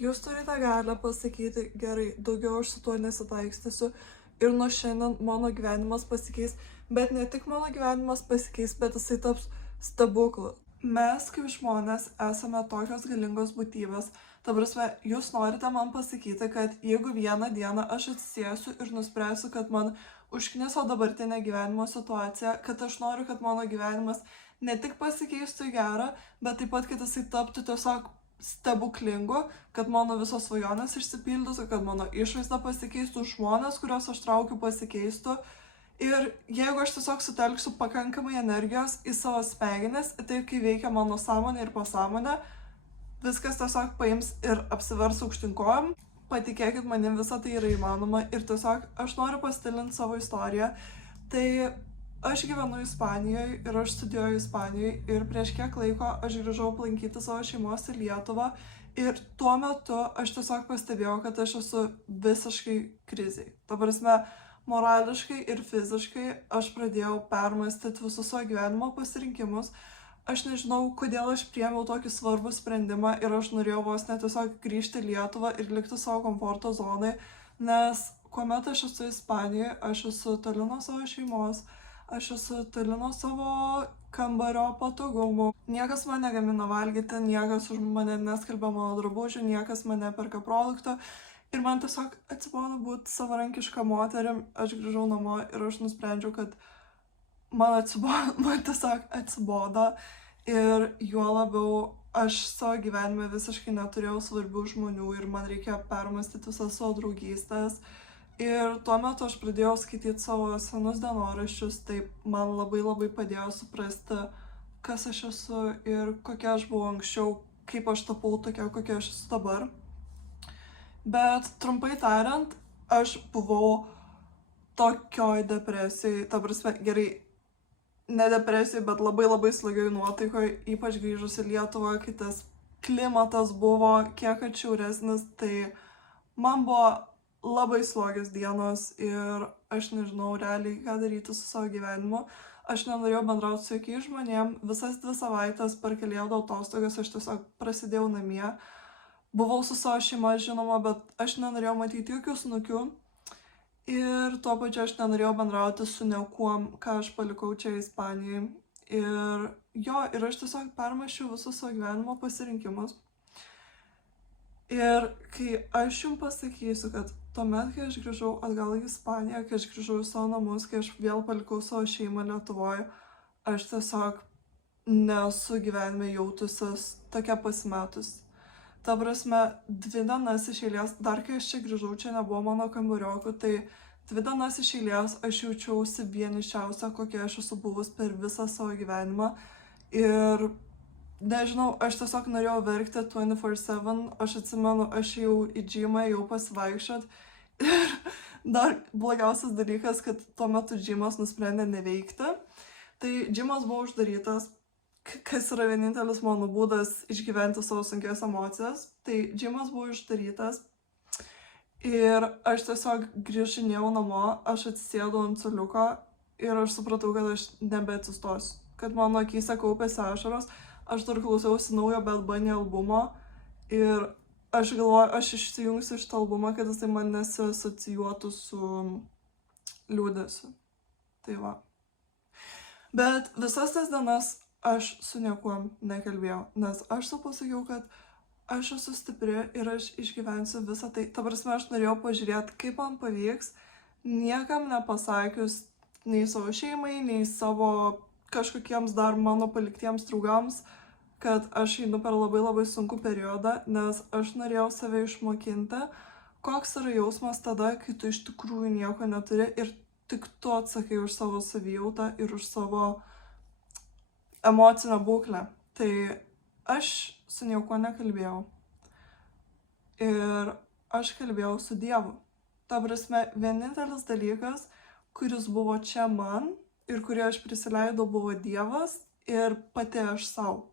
Jūs turite galę pasakyti, gerai, daugiau aš su tuo nesitaikstysiu ir nuo šiandien mano gyvenimas pasikeis, bet ne tik mano gyvenimas pasikeis, bet jisai taps stebuklu. Mes kaip žmonės esame tokios galingos būtybės. Ta prasme, jūs norite man pasakyti, kad jeigu vieną dieną aš atsisėsiu ir nuspręsiu, kad man užkniso dabartinė gyvenimo situacija, kad aš noriu, kad mano gyvenimas ne tik pasikeistų į gerą, bet taip pat, kad jisai taptų tiesiog stebuklingu, kad mano visos svajonės išsipildytų, kad mano išvaizda pasikeistų, žmonės, kuriuos aš traukiu, pasikeistų. Ir jeigu aš tiesiog sutelksiu pakankamai energijos į savo smegenis, taip kaip veikia mano sąmonė ir pasąmonė, viskas tiesiog paims ir apsivers aukštinkojom. Patikėkit manim, visa tai yra įmanoma ir tiesiog aš noriu pasidalinti savo istoriją. Tai aš gyvenu Ispanijoje ir aš studijuoju Ispanijoje ir prieš kiek laiko aš grįžau aplankyti savo šeimos į Lietuvą ir tuo metu aš tiesiog pastebėjau, kad aš esu visiškai kriziai. Ta prasme, morališkai ir fiziškai aš pradėjau permastyti visus savo gyvenimo pasirinkimus. Aš nežinau, kodėl aš priėmiau tokį svarbų sprendimą ir aš norėjau vos net tiesiog grįžti į Lietuvą ir likti savo komforto zonai, nes kuomet aš esu Ispanijoje, aš esu toli nuo savo šeimos, aš esu toli nuo savo kambario patogumų. Niekas man negamina valgyti, niekas už mane neskalbia mano drabužių, niekas man neperka produktų. Ir man tiesiog atsibodo būti savarankiška moterim, aš grįžau namo ir aš nusprendžiau, kad man tiesiog atsibodo ir juo labiau aš savo gyvenime visiškai neturėjau svarbių žmonių ir man reikėjo permastyti visas savo draugystės. Ir tuo metu aš pradėjau skaityti savo senus dienoraščius, tai man labai padėjo suprasti, kas aš esu ir kokia aš buvau anksčiau, kaip aš tapau tokia, kokia aš esu dabar. Bet trumpai tariant, aš buvau tokioj depresijai, ta prasme, gerai, ne depresijai, bet labai slogioj nuotaikoj, ypač grįžus į Lietuvą, kai tas klimatas buvo kiek atšiauresnis, tai man buvo labai slogios dienos ir aš nežinau realiai, ką daryti su savo gyvenimu. Aš nenorėjau bendrauti su jokiais žmonėm, visas 2 savaitės per kalėdų atostogas aš tiesiog prasidėjau namie. Buvau su savo šeima, žinoma, bet aš nenorėjau matyti jokių snukių. Ir tuo pačiu aš nenorėjau bendrauti su niekuom, ką aš palikau čia Ispanijoje. Ir aš tiesiog permąsčiau visus savo gyvenimo pasirinkimus. Ir kai aš jums pasakysiu, kad tuomet, kai aš grįžau atgal į Ispaniją, kai aš grįžau į savo namus, kai aš vėl palikau savo šeimą Lietuvoje, aš tiesiog nesu gyvenime jautusis tokia pasimetus. Ta prasme, 2 dienas iš eilės, dar kai aš čia grįžau, čia nebuvo mano kambariokų, tai 2 dienas iš eilės aš jaučiausi vienišiausia, kokia aš esu buvus per visą savo gyvenimą. Ir nežinau, aš tiesiog norėjau verkti 24/7, aš atsimenu, aš jau į džymą jau pasivaikščiot. Ir dar blogiausias dalykas, kad tuo metu džymas nusprendė neveikti. Tai džymas buvo uždarytas, kas yra vienintelis mano būdas išgyventi savo sunkias emocijas. Tai džimas buvo uždarytas ir aš tiesiog grįžinėjau namo, aš atsisėdau ant suoliuko ir aš supratau, kad aš nebeatsistosiu, kad mano akyse kaupėsi ašaros, aš dar klausiausi naujo Bad Bunny albumo ir aš galvoju, aš išsijungsiu šitą albumą, kad jisai man nesiasocijuotų su liūdesiu. Tai va. Bet visas tas dienas aš su niekuom nekalbėjau, nes aš sau pasakiau, kad aš esu stipri ir aš išgyvensiu visą tai. Ta prasme, aš norėjau pažiūrėti, kaip man pavyks, niekam nepasakius, nei savo šeimai, nei savo kažkokiems dar mano paliktiems draugams, kad aš einu per labai sunkų periodą, nes aš norėjau save išmokinti, koks yra jausmas tada, kai tu iš tikrųjų nieko neturi ir tik tu atsakai už savo savijautą ir už savo emocinę būklę. Tai aš su niekuo nekalbėjau. Ir aš kalbėjau su Dievu. Ta prasme, vienintelis dalykas, kuris buvo čia man ir kurį aš prisileidau, buvo Dievas ir pati aš savo.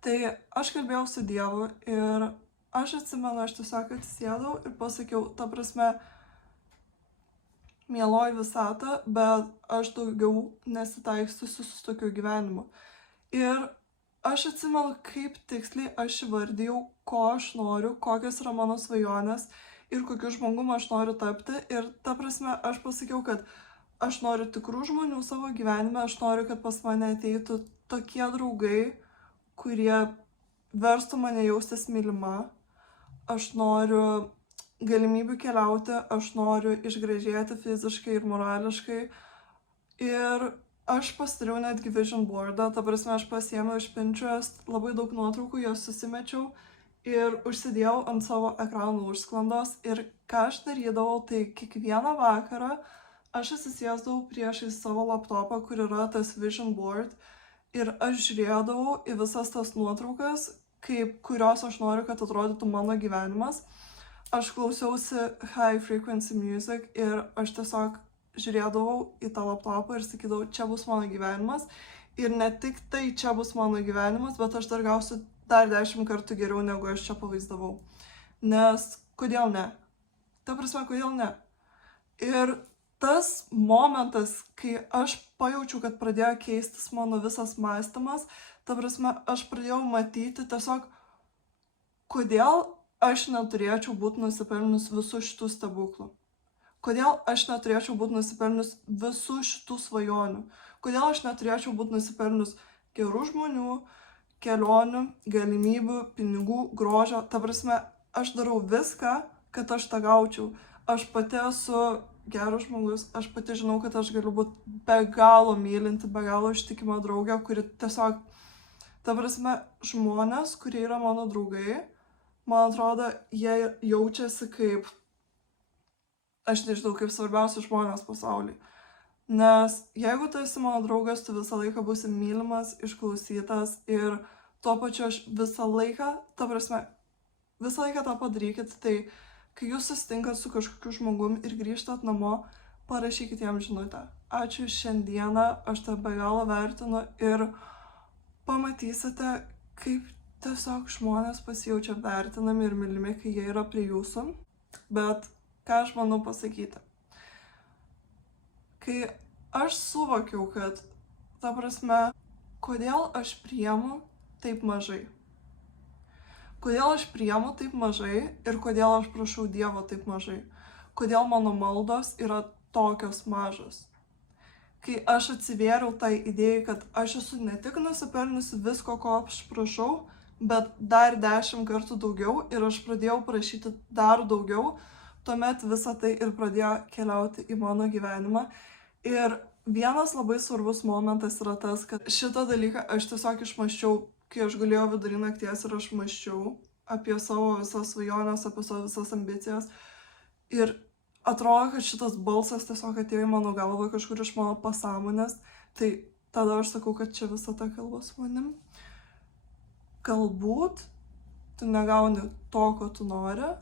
Tai aš kalbėjau su Dievu ir aš atsimenu, aš tiesiog atsisėdau ir pasakiau, ta prasme, mieloji visata, bet aš daugiau nesitaikstysiu su tokiu gyvenimu. Ir Aš atsimenu, kaip tiksliai aš įvardijau, ko aš noriu, kokios yra mano svajonės ir kokiu žmogum aš noriu tapti. Ir ta prasme, aš pasakiau, kad aš noriu tikrų žmonių savo gyvenime, aš noriu, kad pas mane ateitų tokie draugai, kurie verstų mane jaustis mylima. Aš noriu galimybių keliauti, aš noriu išgražėti fiziškai ir morališkai. Ir aš pasidariau netgi vision boardą, ta prasme, aš pasiėmiau iš Pinterest labai daug nuotraukų, jas susimečiau ir užsidėjau ant savo ekranų užsklandos. Ir ką aš darydavau, tai kiekvieną vakarą aš atsisėsdavau priešais savo laptopą, kur yra tas vision board, ir aš žiūrėdavau į visas tas nuotraukas, kurios aš noriu, kad atrodytų mano gyvenimas. Aš klausiausi high frequency music ir aš tiesiog žiūrėdavau į tą laptopą ir sakydavau, čia bus mano gyvenimas. Ir ne tik tai čia bus mano gyvenimas, bet aš dar gausiu dar 10 kartų geriau, negu aš čia pavaizdavau. Nes kodėl ne? Ta prasme, kodėl ne? Ir tas momentas, kai aš pajaučiau, kad pradėjo keistis mano visas mąstymas, ta prasme, aš pradėjau matyti tiesiog, kodėl aš neturėčiau būti nusipelnius visų šitų stebuklų. Kodėl aš neturėčiau būti nusipelnius visų šitų svajonių. Kodėl aš neturėčiau būti nusipelnius gerų žmonių, kelionių, galimybių, pinigų, grožio. Ta prasme, aš darau viską, kad aš tą gaučiau. Aš pati esu geras žmogus, aš pati žinau, kad aš galiu būti be galo mylinti, be galo ištikima draugė, kuri tiesiog, ta prasme, žmonės, kurie yra mano draugai, man atrodo, jie jaučiasi kaip, aš nežinau, kaip svarbiausi žmonės pasaulyje. Nes jeigu tu esi mano draugas, tu visą laiką būsi mylimas, išklausytas ir tuo pačiu aš visą laiką, ta prasme, visą laiką tą padarykit, tai kai jūs susitinkat su kažkokiu žmogum ir grįžtat namo, parašykit jam žinutę. Ačiū šiandieną, aš tą be galo vertinu ir pamatysite, kaip tiesiog žmonės pasijaučia vertinami ir mylimi, kai jie yra prie jūsų. Bet ką aš manau pasakyti? Kai aš suvokiau, kad, ta prasme, kodėl aš priimu taip mažai? Kodėl aš priimu taip mažai ir kodėl aš prašau Dievo taip mažai? Kodėl mano maldos yra tokios mažos? Kai aš atsivėriau tai idėjai, kad aš esu ne tik nusipelniusi visko, ko aš prašau, bet dar 10 kartų daugiau ir aš pradėjau prašyti dar daugiau, tuomet visa tai ir pradėjo keliauti į mano gyvenimą. Ir vienas labai svarbus momentas yra tas, kad šitą dalyką aš tiesiog išmąsčiau, kai aš gulėjau vidury nakties ir aš mąsčiau apie savo visas svajonės, apie savo visas ambicijas. Ir atrodo, kad šitas balsas tiesiog atėjo į mano galvą kažkur iš mano pasąmonės. Tai tada aš sakau, kad čia visa ta kalba su manim. Galbūt tu negauni to, ko tu nori,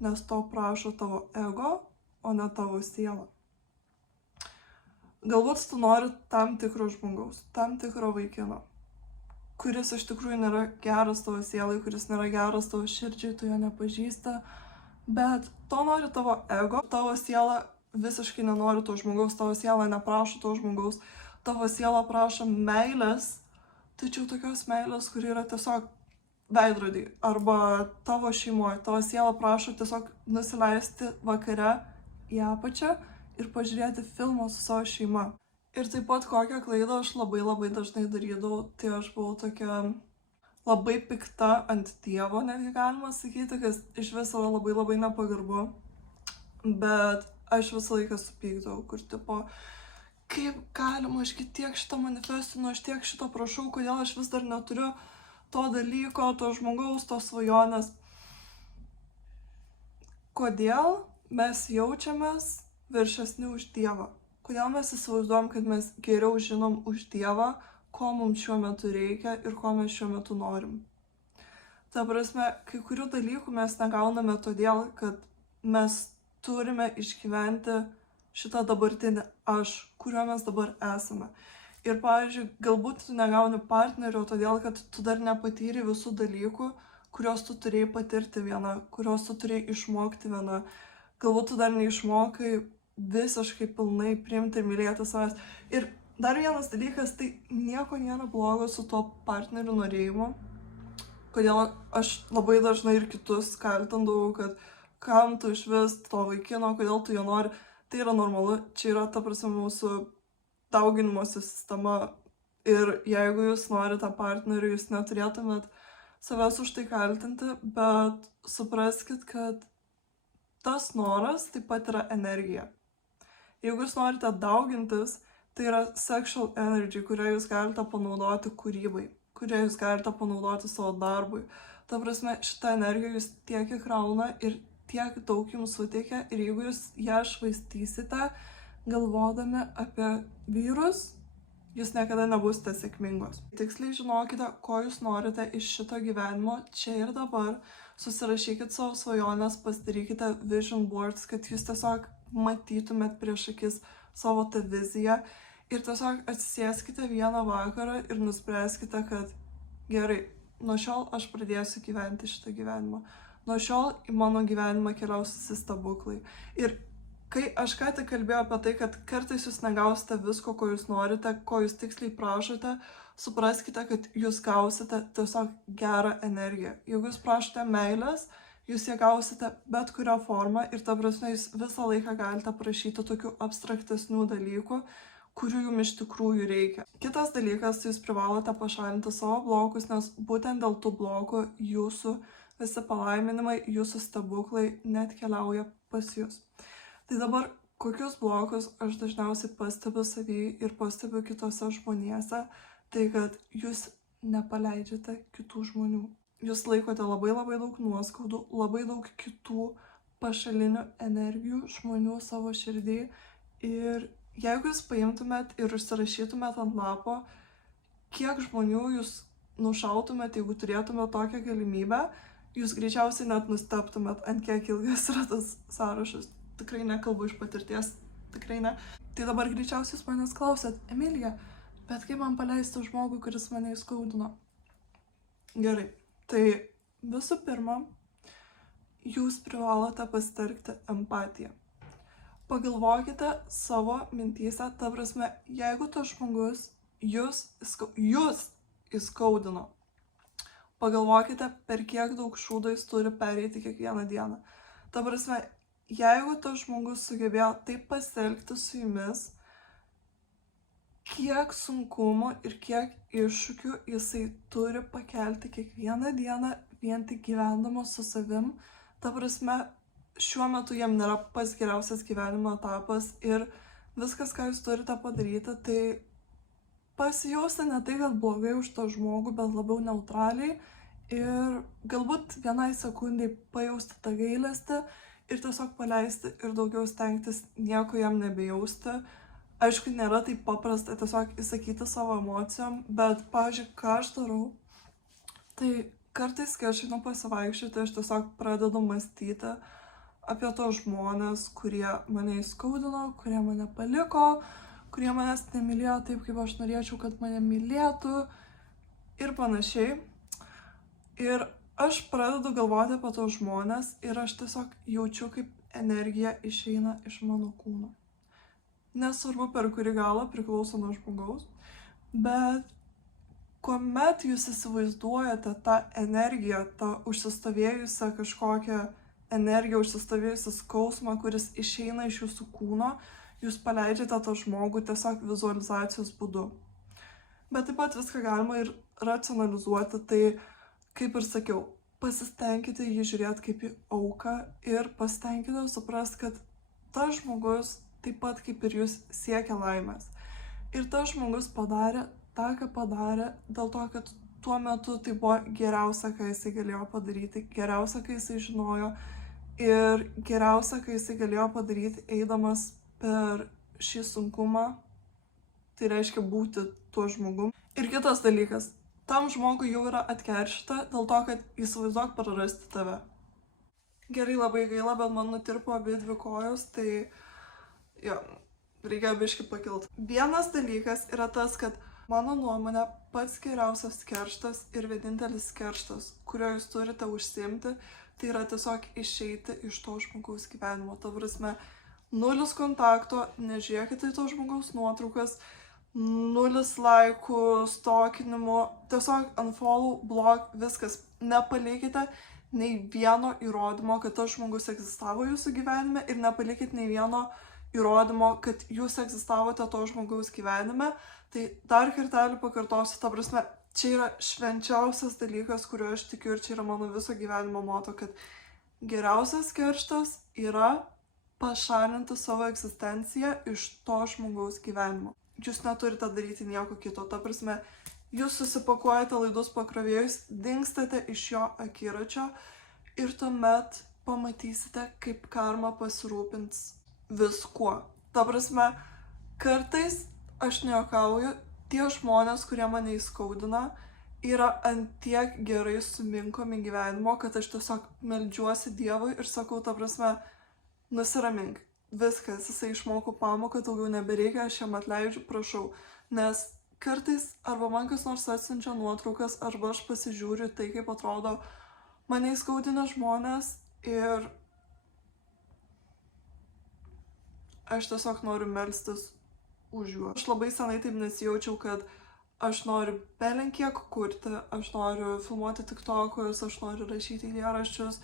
nes to prašo tavo ego, o ne tavo siela. Galbūt tu nori tam tikro žmogaus, tam tikro vaikino, kuris iš tikrųjų nėra geras tavo sielai, kuris nėra geras tavo širdžiai, tu jo nepažįsti, bet to nori tavo ego, tavo siela visiškai nenori to žmogaus, tavo siela neprašo to žmogaus, tavo siela prašo meilės, tačiau tokios meilės, kuri yra tiesiog veidrodį, arba tavo šeimoje, tavo siela prašo tiesiog nusileisti vakare į apačią ir pažiūrėti filmą su savo šeima. Ir taip pat kokią klaidą aš labai dažnai darydavau, tai aš buvau tokia labai pikta ant Dievo, netgi galima sakyti, kas iš viso yra labai nepagarbu, bet aš visą laiką supykdavau, kur tipo, kaip galima, ašgi tiek šito manifestinu, aš tiek šito prašau, kodėl aš vis dar neturiu to dalyko, to žmogaus, to svajonės. Kodėl mes jaučiamės viršesni už Dievą? Kodėl mes įsivaizduojam, kad mes geriau žinom už Dievą, ko mums šiuo metu reikia ir ko mes šiuo metu norim? Ta prasme, kai kurių dalykų mes negauname todėl, kad mes turime išgyventi šitą dabartinį aš, kuriuo mes dabar esame. Ir, pavyzdžiui, galbūt tu negauni partnerio todėl, kad tu dar nepatyrei visų dalykų, kuriuos tu turėjai patirti viena, kuriuos tu turėjai išmokti viena. Galbūt tu dar neišmokai visiškai pilnai priimti ir mylėti savęs. Ir Dar vienas dalykas, tai nieko nėra blogo su tuo partnerių norėjimu. Kodėl aš labai dažnai ir kitus kaltindavau, kad kam tu iš vis to vaikino, kodėl tu jo nori. Tai yra normalu, čia yra ta prasme mūsų dauginimosi sistema. Ir jeigu jūs norite partnerių, jūs neturėtumėt savęs už tai kaltinti, bet supraskit, kad tas noras taip pat yra energija. Jeigu jūs norite daugintis, tai yra sexual energy, kurią jūs galite panaudoti kūrybai, kurią jūs galite panaudoti savo darbui. Ta prasme, šitą energiją jūs tiek įkrauna ir tiek daug jums suteikia, ir jeigu jūs ją švaistysite galvodami apie vyrus, jūs niekada nebusite sėkmingos. Tiksliai žinokite, ko jūs norite iš šito gyvenimo čia ir dabar. Susirašykit savo svajonės, pasidarykite vision boards, kad jūs tiesiog matytumėt prieš akis savo tą viziją ir tiesiog atsisėskite vieną vakarą ir nuspręskite, kad gerai, nuo šiol aš pradėsiu gyventi šitą gyvenimą. Nuo šiol į mano gyvenimą keliaus visi stebuklai. Ir kai aš ką tik kalbėjau apie tai, kad kartais jūs negausite visko, ko jūs norite, ko jūs tiksliai prašote, supraskite, kad jūs gausite tiesiog gerą energiją. Jeigu jūs prašote meilės, jūs ją gausite bet kurią formą ir ta prasme jūs visą laiką galite prašyti tokių abstraktesnių dalykų, kurių jums iš tikrųjų reikia. Kitas dalykas, jūs privalote pašalinti savo blokus, nes būtent dėl tų blokų jūsų visi palaiminimai, jūsų stebuklai net keliauja pas jūs. Tai dabar, kokius blokus aš dažniausiai pastebiu savy ir pastebiu kitose žmonėse, tai kad jūs nepaleidžiate kitų žmonių. Jūs laikote labai daug nuoskaudų, labai daug kitų pašalinių energijų žmonių savo širdį. Ir jeigu jūs paimtumėt ir užsirašytumėt ant lapo, kiek žmonių jūs nušautumėt, jeigu turėtumėt tokią galimybę, jūs greičiausiai net nustebtumėt, ant kiek ilgas yra tas sąrašas. Tikrai nekalbu iš patirties, tikrai ne. Tai dabar greičiausiai jūs manęs klausėt, Emilija, bet kaip man paleisti žmogų, kuris mane įskaudino? Gerai, tai visų pirma, jūs privalote pasitelkti empatiją. Pagalvokite savo mintyse, ta prasme, jeigu tas žmogus jūs įskaudino, pagalvokite, per kiek daug šūdo jis turi pereiti kiekvieną dieną. Ta prasme, jeigu tas žmogus sugebėjo taip pasielgti su jumis, kiek sunkumų ir kiek iššūkių jisai turi pakelti kiekvieną dieną vien tik gyvendamas su savim, ta prasme, šiuo metu jam nėra pats geriausias gyvenimo etapas ir viskas, ką jūs turite padaryti, tai pasijausti ne tai, kad blogai už tą žmogų, bet labiau neutraliai ir galbūt vienai sekundai pajausti tą gailestį ir tiesiog paleisti ir daugiau stengtis nieko jam nebejausti. Aišku, nėra taip paprasta tiesiog įsakyti savo emocijom, bet, pavyzdžiui, ką aš darau, tai kartais, kai aš einu pasivaikščioti, aš tiesiog pradedu mąstyti apie tos žmonės, kurie mane įskaudino, kurie mane paliko, kurie manęs nemylėjo taip, kaip aš norėčiau, kad mane mylėtų ir panašiai. Ir aš pradedu galvoti apie tos žmonės ir aš tiesiog jaučiu, kaip energija išeina iš mano kūno. Nesvarbu, per kurį galą, priklauso nuo žmogaus, bet kuomet jūs įsivaizduojate tą energiją, tą užsistovėjusią kažkokią energiją, užsistovėjusią skausmą, kuris išeina iš jūsų kūno, jūs paleidžiate tą žmogų tiesiog vizualizacijos būdu. Bet taip pat viską galima ir racionalizuoti, tai kaip ir sakiau, pasistengkite jį žiūrėti kaip į auką ir pasistengkite suprasti, kad tas žmogus taip pat kaip ir jūs siekia laimės. Ir tas žmogus padarė tą, ką padarė, dėl to, kad tuo metu tai buvo geriausia, ką jisai galėjo padaryti, geriausia, ką jisai žinojo ir geriausia, ką jisai galėjo padaryti eidamas per šį sunkumą, tai reiškia būti tuo žmogum. Ir kitas dalykas. Tam žmogui jau yra atkeršyta dėl to, kad įsivaizduok prarasti tave. Gerai, labai gaila, bet man nutirpo abi dvi kojos, tai jo, reikia biškį pakilti. Vienas dalykas yra tas, kad mano nuomonė pats geriausias kerštas ir vienintelis kerštas, kurio jūs turite užsiimti, tai yra tiesiog išeiti iš to žmogaus gyvenimo. Ta prasme, nulis kontakto, nežiūrėkite į to žmogaus nuotraukas, 0 laikų, stokinimų, tiesiog unfollow, blog, viskas. Nepalikite nei vieno įrodymo, kad tas žmogus egzistavo jūsų gyvenime ir nepalikite nei vieno įrodymo, kad jūs egzistavote to žmogaus gyvenime. Tai dar kartelį pakartosiu, ta prasme, čia yra švenčiausias dalykas, kuriuo aš tikiu ir čia yra mano viso gyvenimo moto, kad geriausias kerštas yra pašalinti savo egzistenciją iš to žmogaus gyvenimo. Jūs neturite daryti nieko kito. Ta prasme, jūs susipakuojate laidus pakrovėjus, dingstate iš jo akiračio ir tuomet pamatysite, kaip karma pasirūpins viskuo. Ta prasme, kartais aš nejuokauju, tie žmonės, kurie mane įskaudina, yra antiek gerai suminkomi gyvenimo, kad aš tiesiog meldžiuosi Dievui ir sakau, ta prasme, nusiramink. Viskas, jisai išmoko pamoką, daugiau nebereikia, aš jam atleidžiu, prašau. Nes kartais arba man kas nors atsiunčia nuotraukas, arba aš pasižiūriu tai, kaip atrodo mane įskaudina žmonės ir aš tiesiog noriu melstis už juos. Aš labai senai taip nesijaučiau, kad aš noriu belenkiek kurti, aš noriu filmuoti tiktokus, aš noriu rašyti eilėraščius,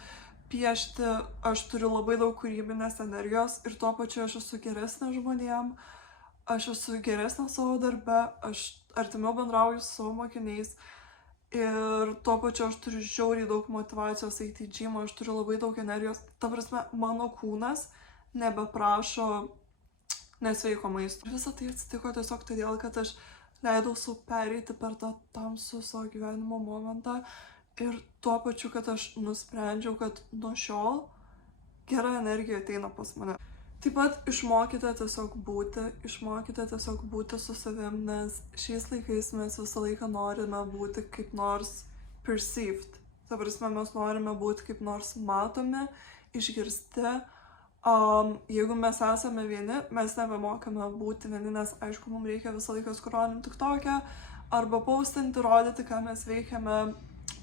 piešti, aš turiu labai daug kūrybinės energijos ir tuo pačiu aš esu geresnė žmonėm, aš esu geresnė savo darbe, aš artimiau bendrauju su savo mokiniais ir tuo pačiu aš turiu žiauriai daug motyvacijos eiti į džymą, aš turiu labai daug energijos. Ta prasme, mano kūnas nebeprašo nesveiko maisto. Visą tai atsitiko tiesiog todėl, kad aš leidau sau pereiti per tą tamsų savo gyvenimo momentą ir tuo pačiu, kad aš nusprendžiau, kad nuo šiol gera energija ateina pas mane. Taip pat išmokite tiesiog būti su savim, nes šiais laikais mes visą laiką norime būti kaip nors perceived. Ta prasme, mes norime būti kaip nors matomi, išgirsti. Jeigu mes esame vieni, mes nebemokame būti vieni, nes aišku, mums reikia visą laiką skrolinti TikTok'e arba postinti, rodyti, ką mes veikiame,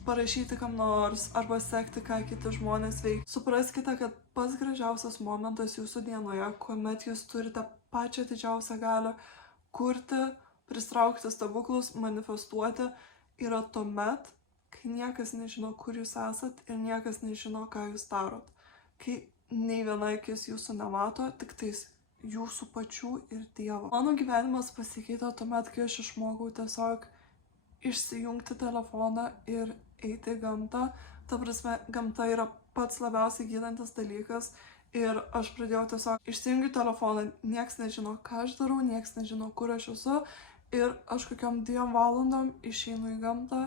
parašyti kam nors arba sekti, ką kiti žmonės veikia. Supraskite, kad pats gražiausias momentas jūsų dienoje, kuomet jūs turite pačią didžiausią galią kurti, pritraukti stebuklus, manifestuoti, yra tuomet, kai niekas nežino, kur jūs esat ir niekas nežino, ką jūs darot. Kai nei viena akis jūsų nemato, tik tais jūsų pačių ir Dievo. Mano gyvenimas pasikeitė tuomet, kai aš išmokau tiesiog išsijungti telefoną ir eiti į gamtą. Ta prasme, gamta yra pats labiausiai gydantis dalykas ir aš pradėjau tiesiog išsijungiu telefoną, nieks nežino, ką aš darau, nieks nežino, kur aš esu ir aš kokiom 2 valandom išeinu į gamtą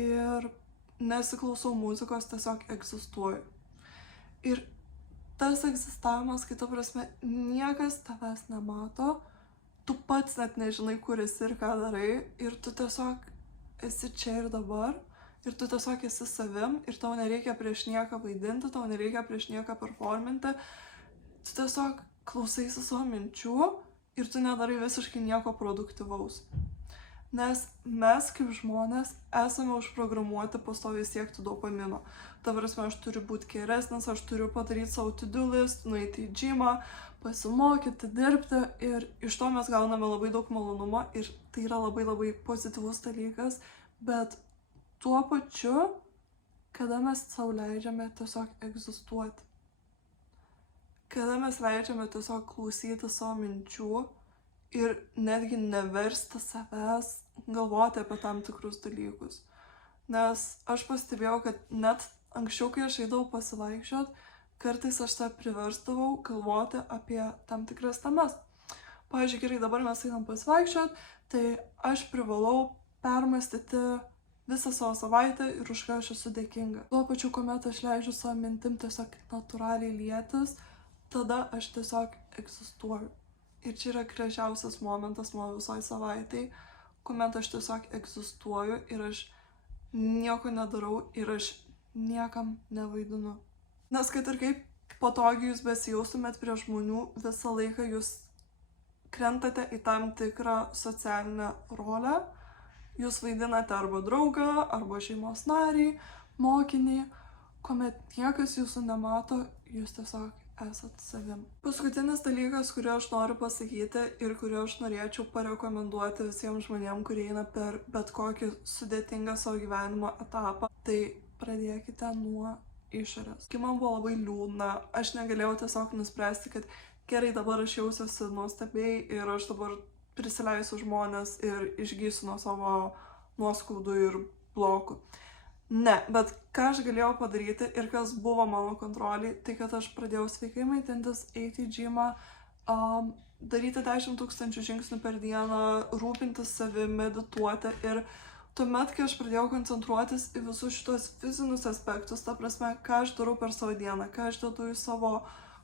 ir nesiklausau muzikos, tiesiog egzistuoju. Ir tas egzistavimas, kai ta prasme, niekas tavęs nemato, tu pats net nežinai, kur esi ir ką darai ir tu tiesiog esi čia ir dabar ir tu tiesiog esi savim ir tau nereikia prieš nieką vaidinti, tau nereikia prieš nieką performinti, tu tiesiog klausaisi savo minčių ir tu nedarai visiškai nieko produktyvaus. Nes mes kaip žmonės esame užprogramuoti pastoviai siekti dopamino. Ta prasme, aš turiu būti geresnis, aš turiu padaryti savo to-do list, nueiti į džymą, pasimokyti, dirbti ir iš to mes gauname labai daug malonumo ir tai yra labai labai pozityvus dalykas, bet tuo pačiu, kada mes sau leidžiame tiesiog egzistuoti, kada mes leidžiame tiesiog klausyti savo minčių ir netgi neversti savęs galvoti apie tam tikrus dalykus. Nes aš pastebėjau, kad net anksčiau, kai aš eidavau pasivaikščiot, kartais aš save priversdavau galvoti apie tam tikras temas. Pavyzdžiui, gerai, dabar mes einam pasivaikščiot, tai aš privalau permastyti visą savo savaitę ir už ką aš esu dėkinga. Tuo pačiu, kuomet aš leidžiu savo mintim tiesiog natūraliai lietis, tada aš tiesiog egzistuoju. Ir čia yra gražiausias momentas mano visoj savaitėj, kuomet aš tiesiog egzistuoju ir aš nieko nedarau ir aš niekam nevaidinu. Nes kad ir kaip patogiai jūs besijaustumėt prie žmonių, visą laiką jūs krentate į tam tikrą socialinę rolę. Jūs vaidinate arba draugą, arba šeimos narį, mokinį, kuomet niekas jūsų nemato, jūs tiesiog esat savim. Paskutinis dalykas, kurį aš noriu pasakyti ir kurį aš norėčiau parekomenduoti visiems žmonėms, kurie eina per bet kokį sudėtingą savo gyvenimo etapą, tai pradėkite nuo išorės. Kai man buvo labai liūdna, aš negalėjau tiesiog nuspręsti, kad gerai, dabar aš jausiuosi nuostabiai ir aš dabar prisileisiu žmonės ir išgysiu nuo savo nuoskaudų ir blokų. Ne, bet ką aš galėjau padaryti ir kas buvo mano kontroliai, tai kad aš pradėjau sveikai maitintis, eiti į džimą, daryti 10 000 žingsnių per dieną, rūpintis savimi, medituoti. Ir tuomet, kai aš pradėjau koncentruotis į visus šitos fizinius aspektus, ta prasme, ką aš darau per savo dieną, ką aš dedu į savo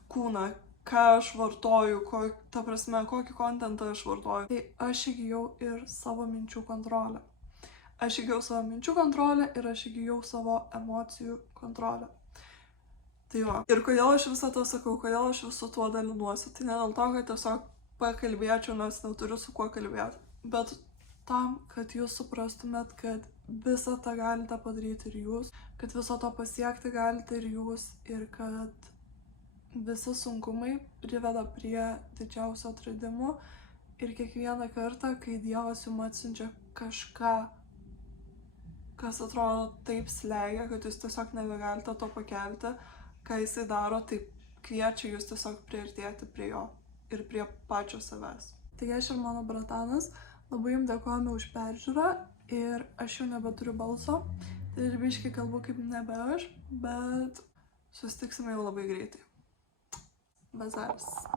kūną, ką aš vartoju, ta prasme, kokį kontentą aš vartoju, tai aš įgijau ir savo minčių kontrolę. Aš įgijau savo minčių kontrolę ir aš įgijau savo emocijų kontrolę. Tai va. Ir kodėl aš visą to sakau, kodėl aš visu tuo dalinuosi, tai ne dėl to, kad tiesiog pakalbėčiau, nes neturiu su kuo kalbėti, bet tam, kad jūs suprastumėt, kad visą tą galite padaryti ir jūs, kad viso to pasiekti galite ir jūs, ir kad visi sunkumai priveda prie didžiausio atradimų ir kiekvieną kartą, kai Dievas jums atsiunčia kažką, kas atrodo taip slegia, kad jūs tiesiog nebegalite to pakelti, ką jisai daro, tai kviečia jūs tiesiog priartėti prie jo ir prie pačio savęs. Tai aš ir mano bratanas labai jums dėkojame už peržiūrą ir aš jau nebeturiu balso, tai ir biškai kalbu kaip nebe aš, bet susitiksime jau labai greitai. Bazaras.